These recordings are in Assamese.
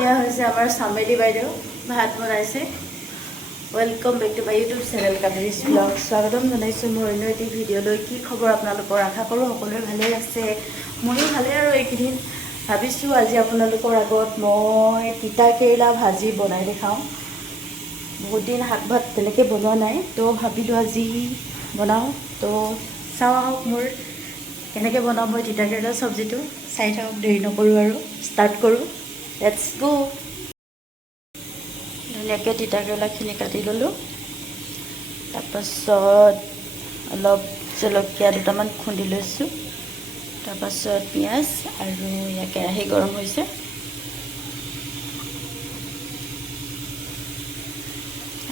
এয়া হৈছে আমাৰ চামেলি বাইদেউ ভাত বনাইছে। Welcome back to my YouTube channel Kaberi's blog. স্বাগতম জনাইছোঁ মোৰ অন্য এটি ভিডিঅ'লৈ। কি খবৰ আপোনালোকৰ? আশা কৰোঁ সকলোৱে ভালেই আছে। ময়ো ভালেই আৰু এইকেইদিন। ভাবিছোঁ আজি আপোনালোকৰ আগত মই তিতা কেৰেলা ভাজি বনাই দেখাওঁ। বহুত দিন শাক ভাত তেনেকৈ বনোৱা নাই, তো ভাবিলোঁ আজি বনাওঁ। তো চাওঁ আহক মোৰ কেনেকৈ বনাওঁ মই তিতা কেৰেলা চব্জিটো। চাই থাকক, দেৰি নকৰোঁ আৰু ষ্টাৰ্ট কৰোঁ। লেটছ গো। ধুনীয়াকৈ তিতা কেৰেলাখিনি কাটি ল'লোঁ। তাৰপাছত অলপ জলকীয়া দুটামান খুন্দি লৈছোঁ। তাৰপাছত পিঁয়াজ আৰু ইয়াৰ কেৰাহী গৰম হৈছে।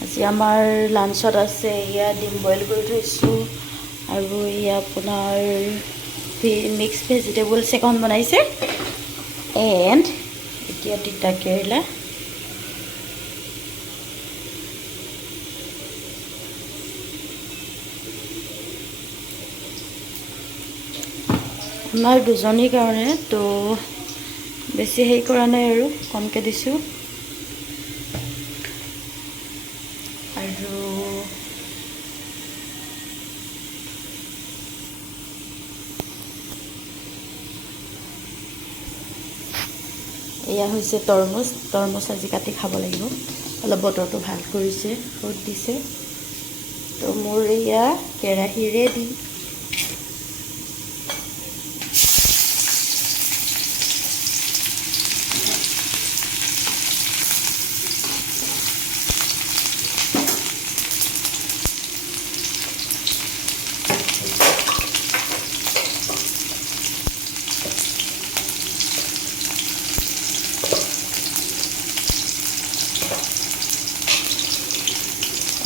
আজি আমাৰ লাঞ্চত আছে এয়া ডিম বইল কৰি থৈছোঁ আৰু এয়া আপোনাৰ মিক্স ভেজিটেবলছ এখন বনাইছে এণ্ড এতিয়া তিতা কেৰেলা। আমাৰ দুজনীৰ কাৰণে তো বেছি হেৰি কৰা নাই আৰু কমকৈ দিছোঁ। আৰু এয়া হৈছে তৰমুজ। তৰমুজ আজি কাটি খাব লাগিব। অলপ বতৰটো ভাল কৰিছে, ৰ'দ দিছে। তো মোৰ এয়া কেৰাহী ৰেডি।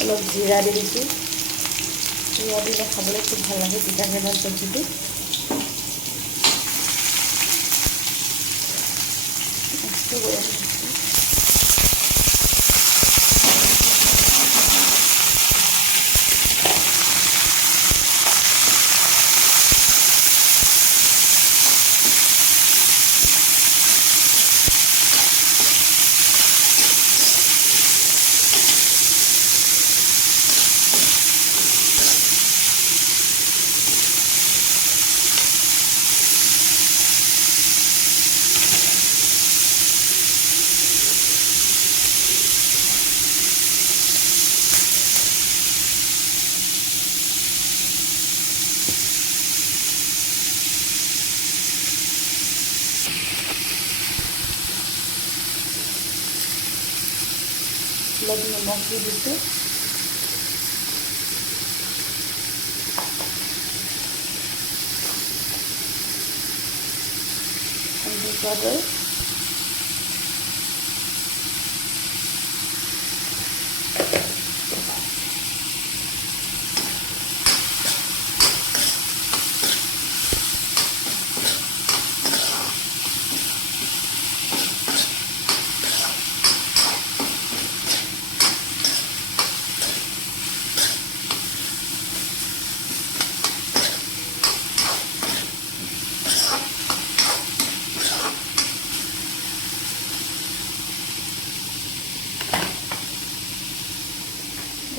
অলপ জিৰা দি দিছোঁ। জিৰা দিলে খাবলৈ খুব ভাল লাগে তিতা কেৰেলাৰ চব্জিটো। অলপ নিমখ দি দিছোঁ। সোৱাদৰ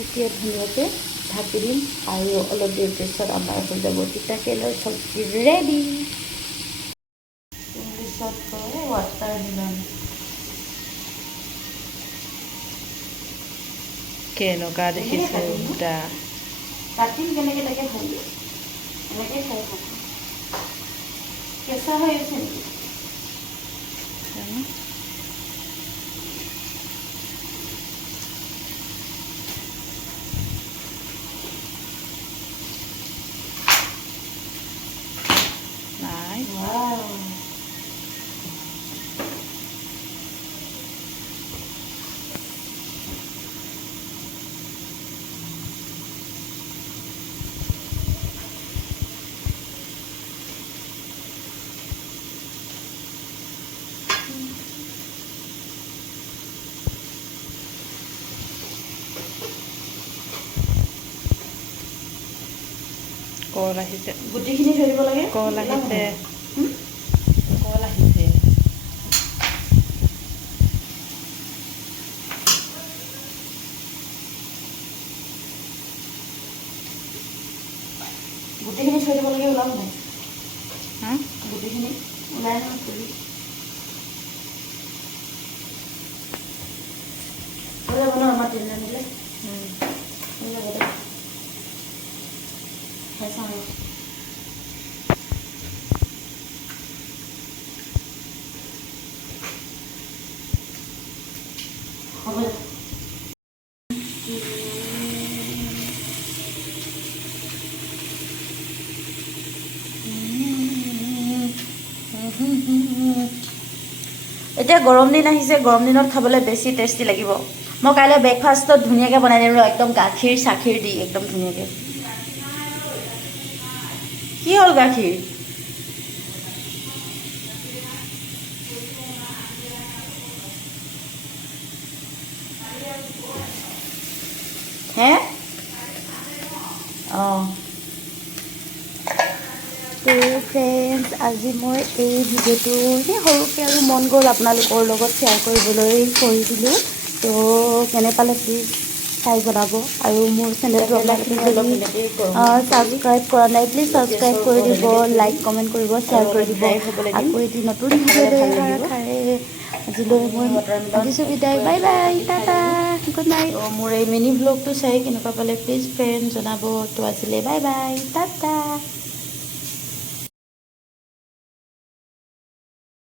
এতিয়া ধুনীয়াকৈ ঢাকি দিম আৰু অলপ দেৰি পিছত আমাৰ হৈ যাব তিতা কেৰেলাৰ চব্জি ৰেডি। ইংলিছত কয় ৱাটাৰমেলন। কেনেকুৱা দেখিছে দুটা কাটিম কেনেকৈ লাগে ভাবি এনেকৈ খাই থাকোঁ। কেঁচা হৈ আছে নেকি? নাই। Wow. কল আহিছে, গুটিখিনি থৈ দিব লাগে। কল আহিছে, কল আহিছে। গুটিখিনি থৈ দিব লাগে ওলাব নাই হা গুটিখিনি ওলাই নহয় তুলি ওলাব ন আমাৰ তিনিজনীলে ওলাব দে খাই চাওঁ আৰু হ'ব দে এতিয়া গৰম দিন আহিছে গৰম দিনত খাবলৈ বেছি টেষ্টি লাগিব মই কাইলৈ ব্ৰেকফাষ্টত ধুনীয়াকৈ বনাই দিম একদম গাখীৰ চাখীৰ দি একদম ধুনীয়াকৈ কি হ'ল গাখীৰ হে অঁ তো ফ্ৰেণ্ডছ আজি মই এই ভিডিঅ'টো সেই সৰুকৈ আৰু মন গ'ল আপোনালোকৰ লগত শ্বেয়াৰ কৰিবলৈ কৰি দিলোঁ তো কেনে পালে প্লিজ চাই জনাব আৰু মোৰ চেনেলটো আপোনালোকে যদি ছাবস্ক্ৰাইব কৰা নাই প্লিজ ছাবস্ক্ৰাইব কৰি দিব লাইক কমেণ্ট কৰিব শ্বেয়াৰ কৰি দিব আকৌ এটি নতুন ভিডিঅ' আশাৰে আজিলৈ মই দিছোঁ বিদায় bye bye Tata good night মোৰ এই মিনি ব্লগটো চাই কেনেকুৱা পালে প্লিজ ফ্ৰেণ্ড জনাব তো আজিলৈ বাই বাই টাটা